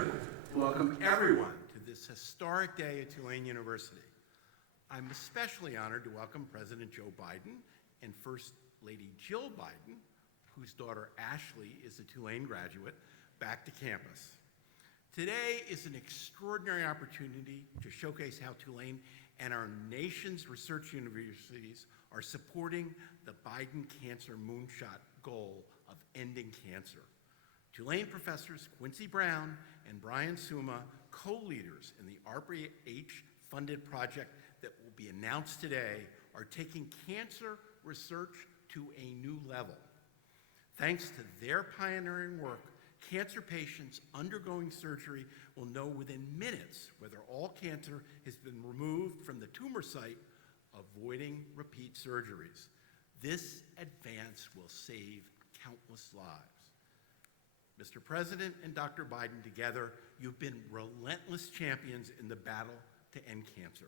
pleasure to welcome everyone to this historic day at Tulane University. I'm especially honored to welcome President Joe Biden and First Lady Jill Biden, whose daughter Ashley is a Tulane graduate, back to campus. Today is an extraordinary opportunity to showcase how Tulane and our nation's research universities are supporting the Biden Cancer Moonshot goal of ending cancer. Tulane professors Quincy Brown and Brian Suma, co-leaders in the ARPA-H funded project that will be announced today, are taking cancer research to a new level. Thanks to their pioneering work, cancer patients undergoing surgery will know within minutes whether all cancer has been removed from the tumor site, avoiding repeat surgeries. This advance will save countless lives. Mr. President and Dr. Biden, together, you've been relentless champions in the battle to end cancer.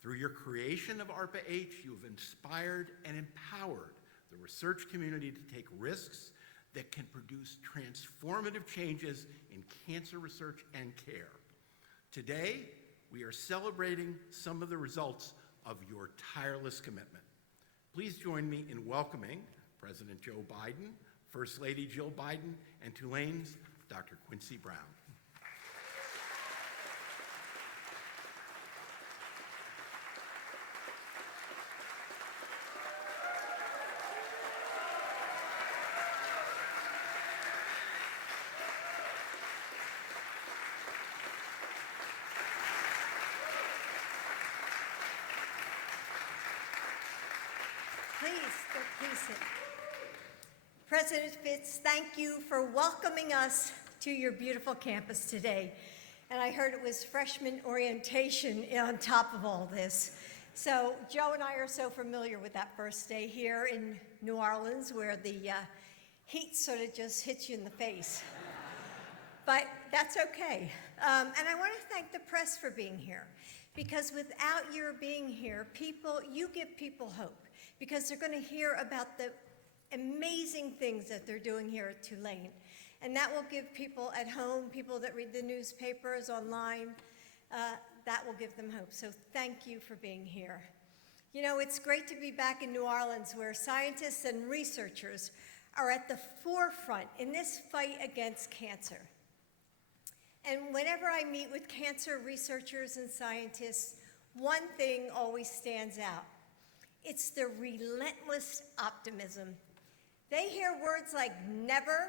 Through your creation of ARPA-H, you have inspired and empowered the research community to take risks that can produce transformative changes in cancer research and care. Today, we are celebrating some of the results of your tireless commitment. Please join me in welcoming President Joe Biden, First Lady Jill Biden, and Tulane's Dr. Quincy Brown. Please sit. President Fitz, thank you for welcoming us to your beautiful campus today. And I heard it was freshman orientation on top of all this. So Joe and I are so familiar with that first day here in New Orleans, where the heat sort of just hits you in the face. But that's okay. And I want to thank the press for being here, because without your being here, you give people hope, because they're going to hear about the amazing things that they're doing here at Tulane. And that will give people at home, people that read the newspapers online, that will give them hope. So thank you for being here. You know, it's great to be back in New Orleans, where scientists and researchers are at the forefront in this fight against cancer. And whenever I meet with cancer researchers and scientists, one thing always stands out. It's the relentless optimism. They hear words like never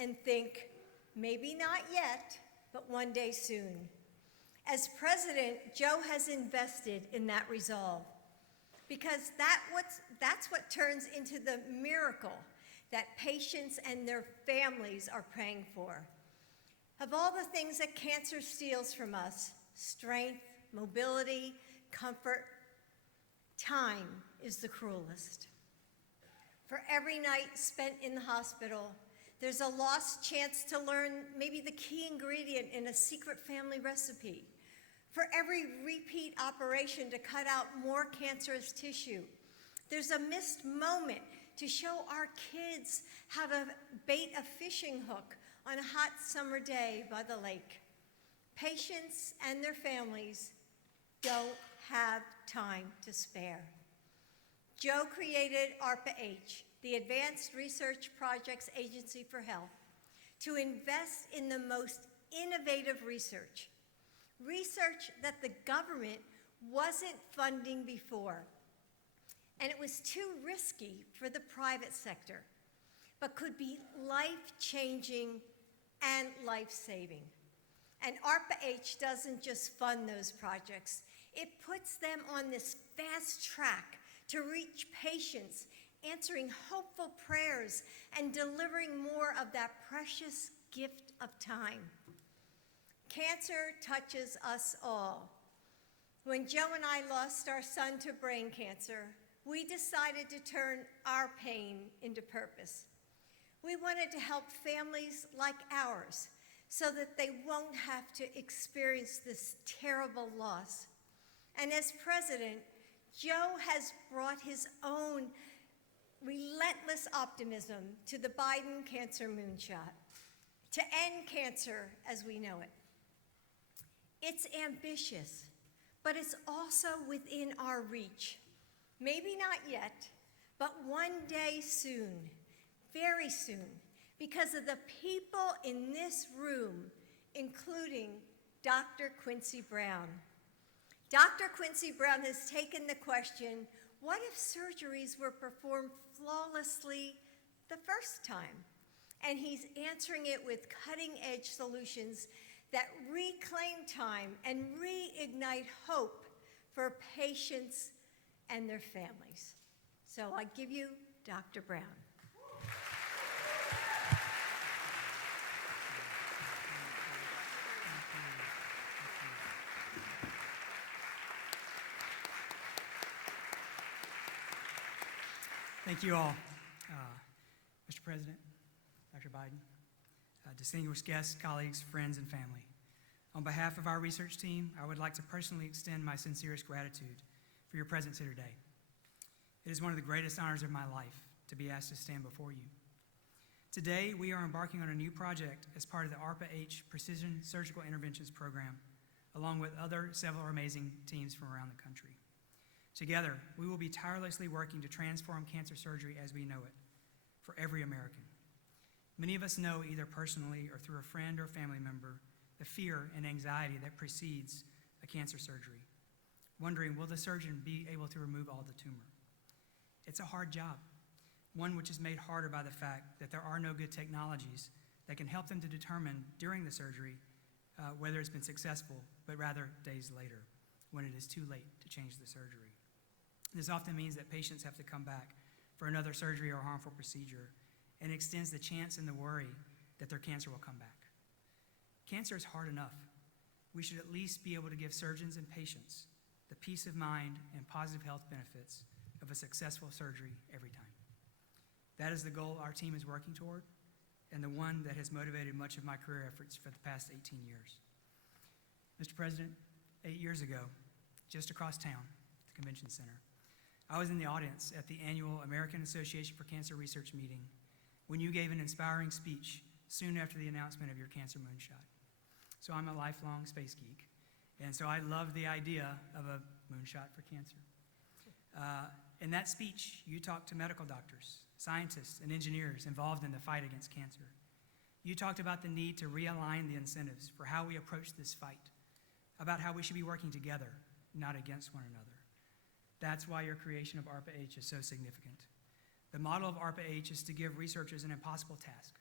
and think, maybe not yet, but one day soon. As president, Joe has invested in that resolve, because that's what turns into the miracle that patients and their families are praying for. Of all the things that cancer steals from us, strength, mobility, comfort, time is the cruelest. For every night spent in the hospital, there's a lost chance to learn maybe the key ingredient in a secret family recipe. For every repeat operation to cut out more cancerous tissue, there's a missed moment to show our kids how to bait a fishing hook on a hot summer day by the lake. Patients and their families don't have time to spare. Joe created ARPA-H, the Advanced Research Projects Agency for Health, to invest in the most innovative research that the government wasn't funding before. And it was too risky for the private sector, but could be life-changing and life-saving. And ARPA-H doesn't just fund those projects, it puts them on this fast track to reach patients, answering hopeful prayers and delivering more of that precious gift of time. Cancer touches us all. When Joe and I lost our son to brain cancer, we decided to turn our pain into purpose. We wanted to help families like ours so that they won't have to experience this terrible loss. And as president, Joe has brought his own relentless optimism to the Biden Cancer Moonshot. to end cancer as we know it. It's ambitious, but it's also within our reach. Maybe not yet, but one day soon, very soon, because of the people in this room, including Dr. Quincy Brown. Dr. Quincy Brown has taken the question, what if surgeries were performed flawlessly the first time? And he's answering it with cutting-edge solutions that reclaim time and reignite hope for patients and their families. So I give you Dr. Brown. Thank you all, Mr. President, Dr. Biden, distinguished guests, colleagues, friends, and family. On behalf of our research team, I would like to personally extend my sincerest gratitude for your presence here today. It is one of the greatest honors of my life to be asked to stand before you. Today, we are embarking on a new project as part of the ARPA-H Precision Surgical Interventions Program, along with several amazing teams from around the country. Together, we will be tirelessly working to transform cancer surgery as we know it for every American. Many of us know either personally or through a friend or family member the fear and anxiety that precedes a cancer surgery, wondering, will the surgeon be able to remove all the tumor? It's a hard job, one which is made harder by the fact that there are no good technologies that can help them to determine during the surgery whether it's been successful, but rather days later when it is too late to change the surgery. This often means that patients have to come back for another surgery or harmful procedure, and extends the chance and the worry that their cancer will come back. Cancer is hard enough. We should at least be able to give surgeons and patients the peace of mind and positive health benefits of a successful surgery every time. That is the goal our team is working toward, and the one that has motivated much of my career efforts for the past 18 years. Mr. President, 8 years ago, just across town, at the Convention Center, I was in the audience at the annual American Association for Cancer Research meeting when you gave an inspiring speech soon after the announcement of your cancer moonshot. So I'm a lifelong space geek, and so I love the idea of a moonshot for cancer. In that speech, you talked to medical doctors, scientists, and engineers involved in the fight against cancer. You talked about the need to realign the incentives for how we approach this fight, about how we should be working together, not against one another. That's why your creation of ARPA-H is so significant. The model of ARPA-H is to give researchers an impossible task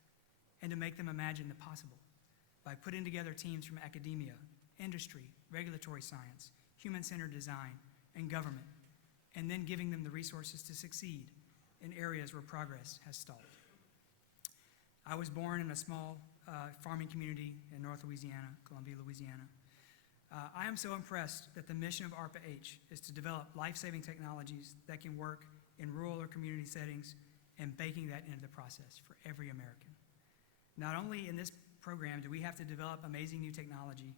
and to make them imagine the possible by putting together teams from academia, industry, regulatory science, human-centered design, and government, and then giving them the resources to succeed in areas where progress has stalled. I was born in a small farming community in North Louisiana, Columbia, Louisiana. I am so impressed that the mission of ARPA-H is to develop life-saving technologies that can work in rural or community settings and baking that into the process for every American. Not only in this program do we have to develop amazing new technology,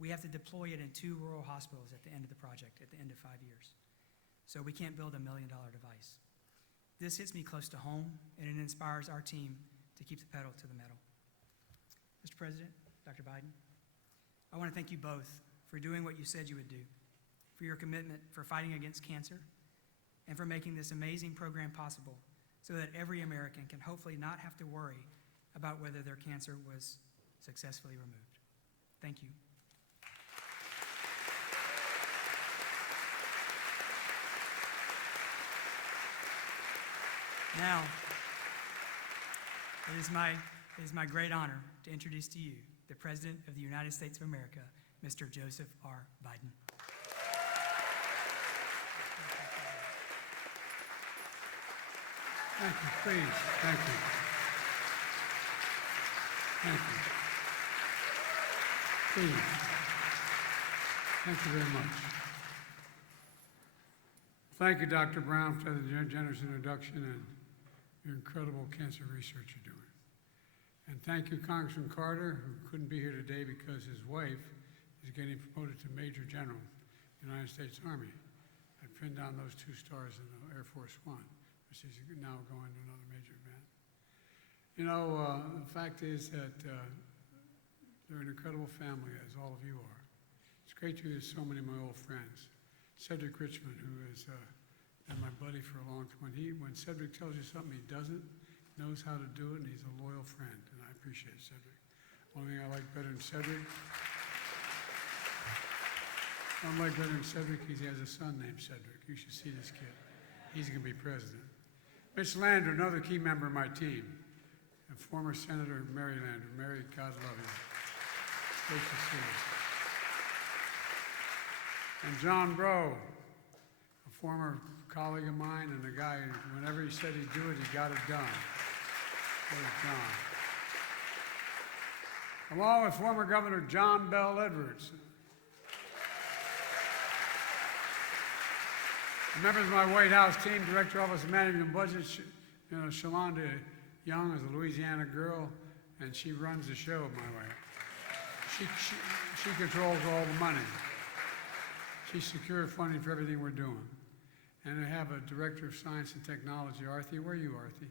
we have to deploy it in 2 rural hospitals at the end of the project, at the end of 5 years. So we can't build $1 million device. This hits me close to home, and it inspires our team to keep the pedal to the metal. Mr. President, Dr. Biden, I want to thank you both for doing what you said you would do, for your commitment for fighting against cancer, and for making this amazing program possible so that every American can hopefully not have to worry about whether their cancer was successfully removed. Thank you. Now, it is my great honor to introduce to you the President of the United States of America, Mr. Joseph R. Biden. Thank you, please. Thank you. Thank you. Please. Thank you very much. Thank you, Dr. Brown, for the generous introduction and your incredible cancer research you're doing. And thank you, Congressman Carter, who couldn't be here today because his wife is getting promoted to Major General in the United States Army. I pinned down those 2 stars in the Air Force One, but she's now going to another major event. You know, the fact is that they're an incredible family, as all of you are. It's great to hear so many of my old friends. Cedric Richmond, who has been my buddy for a long time. When Cedric tells you something he doesn't, knows how to do it, and he's a loyal friend, and I appreciate Cedric. One thing I like better than Cedric, he has a son named Cedric. You should see this kid. He's going to be president. Mitch Lander, another key member of my team, and former Senator Mary Lander. Mary, God love you. Great to see you. And John Breaux, a former colleague of mine and a guy, whenever he said he'd do it, he got it done. There's John. Along with former Governor John Bell Edwards. Members of my White House team, Director, Office of Management and Budget, Shalonda Young is a Louisiana girl, and she runs the show my way. She controls all the money. She secured funding for everything we're doing. And I have a Director of Science and Technology, Arthi. Where are you, Arthi?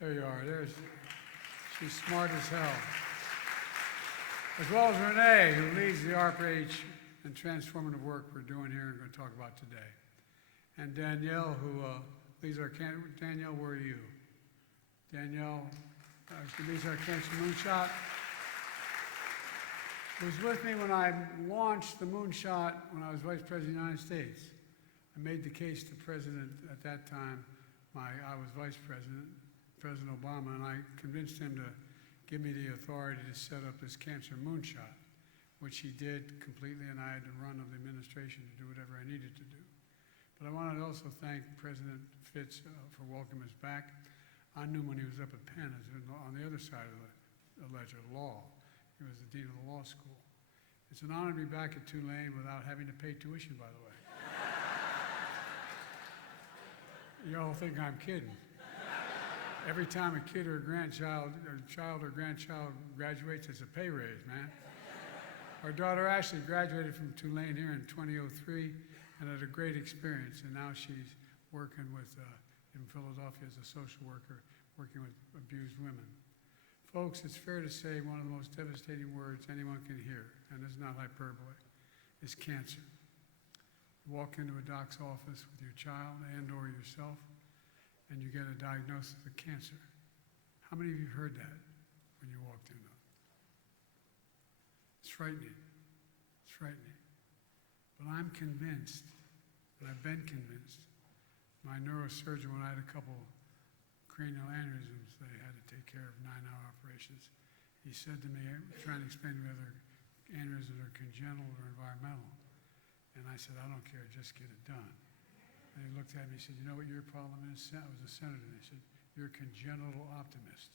There you are. She's smart as hell. As well as Renee, who leads the ARPA-H and transformative work we're doing here and going to talk about today. And Danielle, who leads our Danielle, where are you? Danielle, she leads our Cancer Moonshot. Who was with me when I launched the Moonshot when I was Vice President of the United States. I made the case to President at that time, I was Vice President, President Obama, and I convinced him to give me the authority to set up this Cancer Moonshot, which he did completely, and I had the run of the administration to do whatever I needed to do. But I wanted to also thank President Fitz for welcoming us back. I knew when he was up at Penn, on the other side of the ledger, law. He was the dean of the law school. It's an honor to be back at Tulane without having to pay tuition, by the way. You all think I'm kidding. Every time a kid or a grandchild, or child or grandchild graduates, it's a pay raise, man. Our daughter Ashley graduated from Tulane here in 2003 and had a great experience, and now she's working with, in Philadelphia as a social worker, working with abused women. Folks, it's fair to say one of the most devastating words anyone can hear, and it's not hyperbole, is cancer. You walk into a doc's office with your child and or yourself, and you get a diagnosis of cancer. How many of you heard that when you walked in? It's frightening. It's frightening. But I'm convinced, and I've been convinced, my neurosurgeon, when I had a couple cranial aneurysms they had to take care of 9-hour operations, he said to me, trying to explain to me whether aneurysms are congenital or environmental. And I said, I don't care, just get it done. And he looked at me and said, you know what your problem is? I was a senator. And he said, you're a congenital optimist.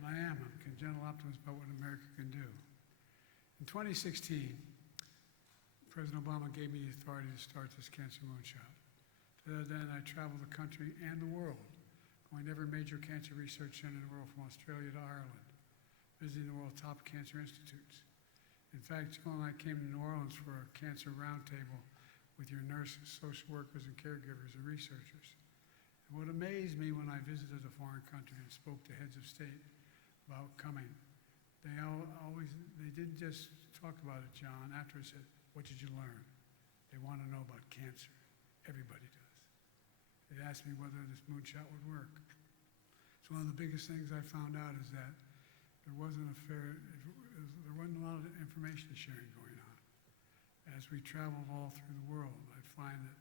And I am. I'm a congenital optimist about what America can do. In 2016, President Obama gave me the authority to start this Cancer Moonshot. Then I traveled the country and the world, going to every major cancer research center in the world, from Australia to Ireland, visiting the world's top cancer institutes. In fact, Jill and I came to New Orleans for a cancer roundtable with your nurses, social workers, and caregivers and researchers. And what amazed me when I visited a foreign country and spoke to heads of state about coming, they didn't just talk about it, John. After I said, what did you learn? They want to know about cancer. Everybody does. They asked me whether this moonshot would work. So one of the biggest things I found out is that there wasn't a lot of information sharing going on. As we traveled all through the world, I'd find that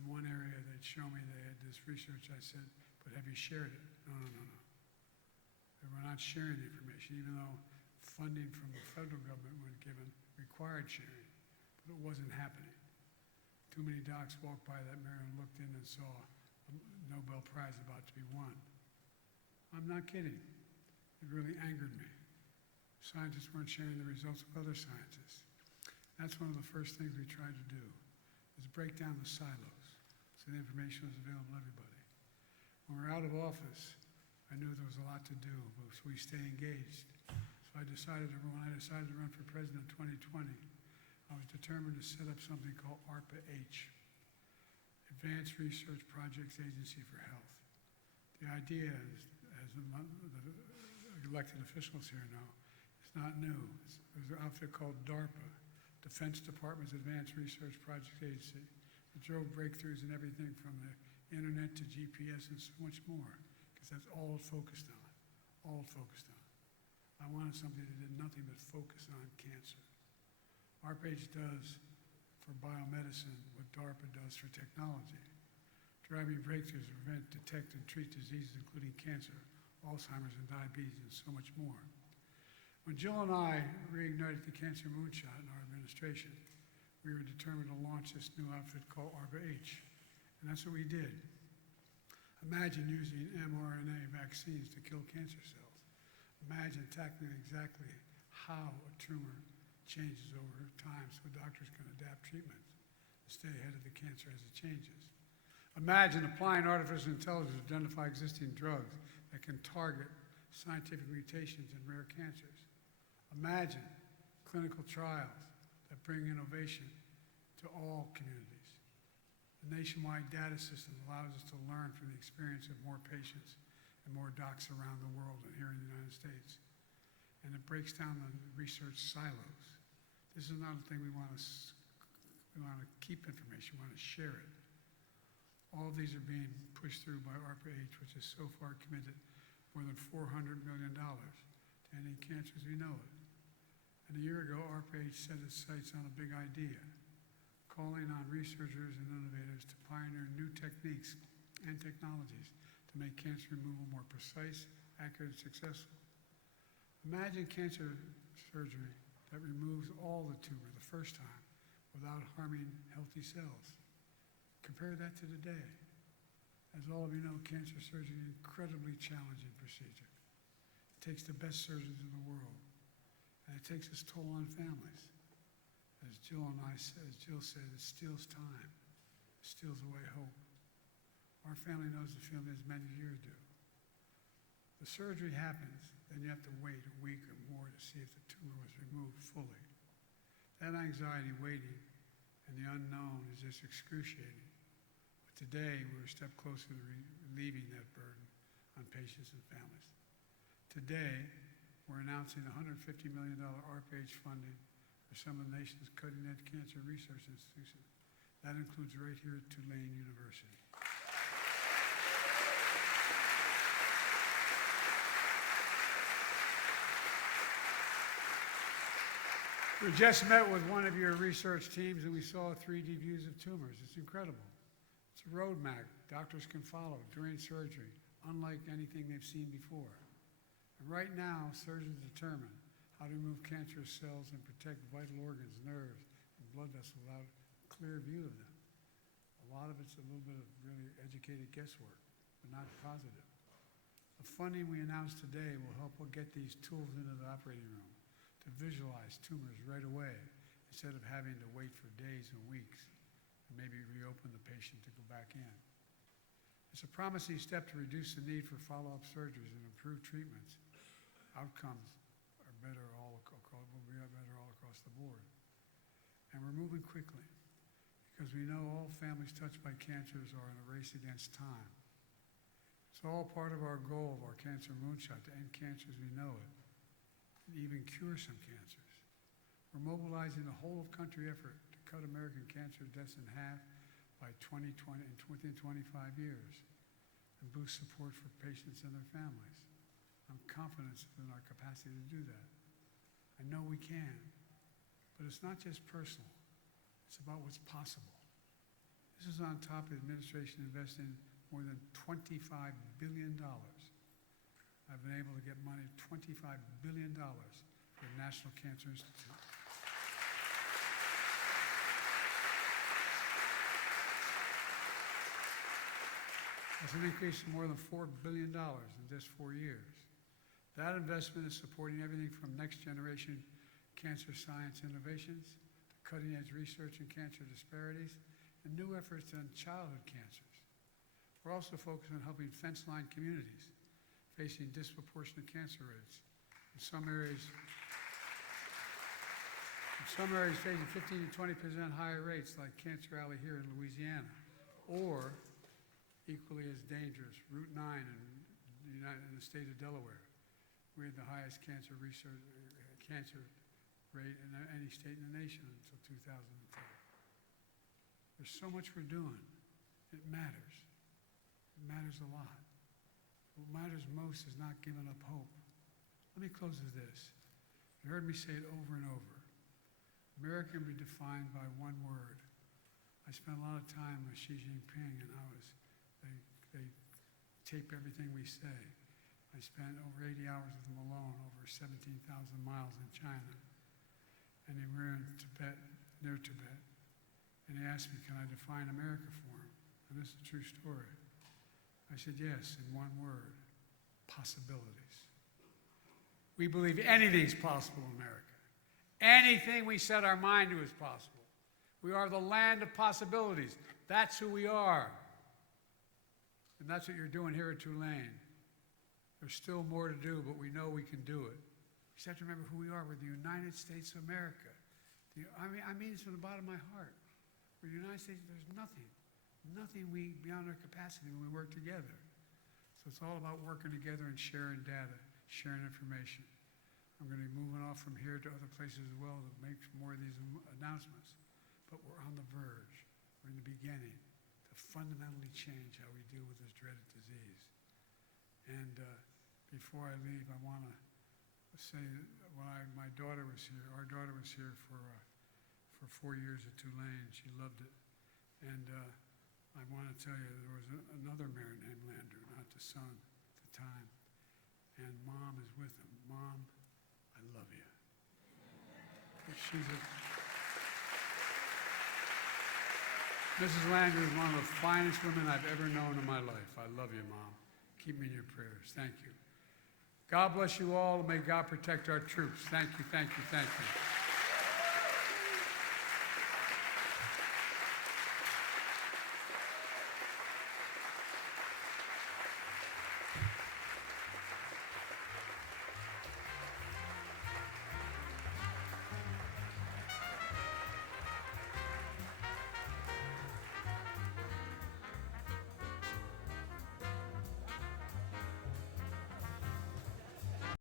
in one area they'd show me they had this research. I said, but have you shared it? No. They were not sharing the information, even though funding from the federal government was given required sharing, but it wasn't happening. Too many docs walked by that mirror and looked in and saw a Nobel Prize about to be won. I'm not kidding. It really angered me. Scientists weren't sharing the results with other scientists. That's one of the first things we tried to do, is break down the silos so the information was available to everybody. When we were out of office, I knew there was a lot to do, but we stay engaged. So when I decided to run for president in 2020, I was determined to set up something called ARPA-H, Advanced Research Projects Agency for Health. The idea is, as the elected officials here know, it's not new. There's an outfit called DARPA, Defense Department's Advanced Research Project Agency. It drove breakthroughs in everything from the internet to GPS and so much more, because that's all it focused on, all it focused on. I wanted something that did nothing but focus on cancer. ARPA-H does for biomedicine what DARPA does for technology, driving breakthroughs to prevent, detect, and treat diseases including cancer, Alzheimer's, and diabetes, and so much more. When Jill and I reignited the Cancer Moonshot in our administration, we were determined to launch this new outfit called ARPA-H, and that's what we did. Imagine using mRNA vaccines to kill cancer cells. Imagine tackling exactly how a tumor changes over time so doctors can adapt treatments to stay ahead of the cancer as it changes. Imagine applying artificial intelligence to identify existing drugs that can target scientific mutations in rare cancers. Imagine clinical trials that bring innovation to all communities. The nationwide data system allows us to learn from the experience of more patients and more docs around the world and here in the United States. And it breaks down the research silos. This is not a thing we want to keep information, we want to share it. All of these are being pushed through by ARPA-H, which has so far committed more than $400 million to ending cancer as we know it. And a year ago, ARPA-H set its sights on a big idea, calling on researchers and innovators to pioneer new techniques and technologies to make cancer removal more precise, accurate, and successful. Imagine cancer surgery that removes all the tumor the first time without harming healthy cells. Compare that to today. As all of you know, cancer surgery is an incredibly challenging procedure. It takes the best surgeons in the world, and it takes its toll on families. As Jill said, it steals time. It steals away hope. Our family knows the feeling as many of yours do. The surgery happens, then you have to wait a week or more to see if the tumor was removed fully. That anxiety, waiting, and the unknown is just excruciating. But today, we're a step closer to relieving that burden on patients and families. Today, we're announcing $150 million ARPA-H funding for some of the nation's cutting-edge cancer research institutions. That includes right here at Tulane University. We just met with one of your research teams and we saw 3D views of tumors. It's incredible. It's a roadmap doctors can follow during surgery, unlike anything they've seen before. And right now, surgeons determine how to remove cancerous cells and protect vital organs, nerves, and blood vessels without a clear view of them. A lot of it's a little bit of really educated guesswork, but not positive. The funding we announced today will help get these tools into the operating room to visualize tumors right away instead of having to wait for days and weeks and maybe reopen the patient to go back in. It's a promising step to reduce the need for follow-up surgeries and improve treatments. Outcomes are better all across the board. And we're moving quickly because we know all families touched by cancers are in a race against time. It's all part of our goal of our Cancer Moonshot to end cancer as we know it and even cure some cancers. We're mobilizing a whole-of-country effort to cut American cancer deaths in half by 2020 and within 25 years and boost support for patients and their families. I'm confident in our capacity to do that. I know we can, but it's not just personal. It's about what's possible. This is on top of the administration investing more than $25 billion. I've been able to get money, $25 billion for the National Cancer Institute. That's an increase of more than $4 billion in just 4 years. That investment is supporting everything from next-generation cancer science innovations to cutting-edge research in cancer disparities and new efforts on childhood cancers. We're also focused on helping fence-line communities facing disproportionate cancer rates. In some areas facing 15 to 20% higher rates, like Cancer Alley here in Louisiana, or equally as dangerous, Route 9 in in the state of Delaware. We had the highest cancer rate in any state in the nation until 2010. There's so much we're doing. It matters. It matters a lot. What matters most is not giving up hope. Let me close with this. You heard me say it over and over. America can be defined by one word. I spent a lot of time with Xi Jinping, and they tape everything we say. I spent over 80 hours with him alone, over 17,000 miles in China. And we were in Tibet, near Tibet. And he asked me, can I define America for him? And this is a true story. I said, yes, in one word, possibilities. We believe anything's possible in America. Anything we set our mind to is possible. We are the land of possibilities. That's who we are. And that's what you're doing here at Tulane. There's still more to do, but we know we can do it. You just have to remember who we are. We're the United States of America. I mean this from the bottom of my heart. We're the United States. There's nothing beyond our capacity when we work together. So it's all about working together and sharing data, sharing information. I'm going to be moving off from here to other places as well to make more of these announcements. But we're on the verge. We're in the beginning to fundamentally change how we deal with this dreaded disease. And before I leave, I want to say that when my daughter was here, our daughter was here for 4 years at Tulane. She loved it. And I want to tell you, there was another mayor named Landry, not the son at the time. And Mom is with him. Mom, I love you. Mrs. Landry is one of the finest women I've ever known in my life. I love you, Mom. Keep me in your prayers. Thank you. God bless you all, and may God protect our troops. Thank you, thank you, thank you.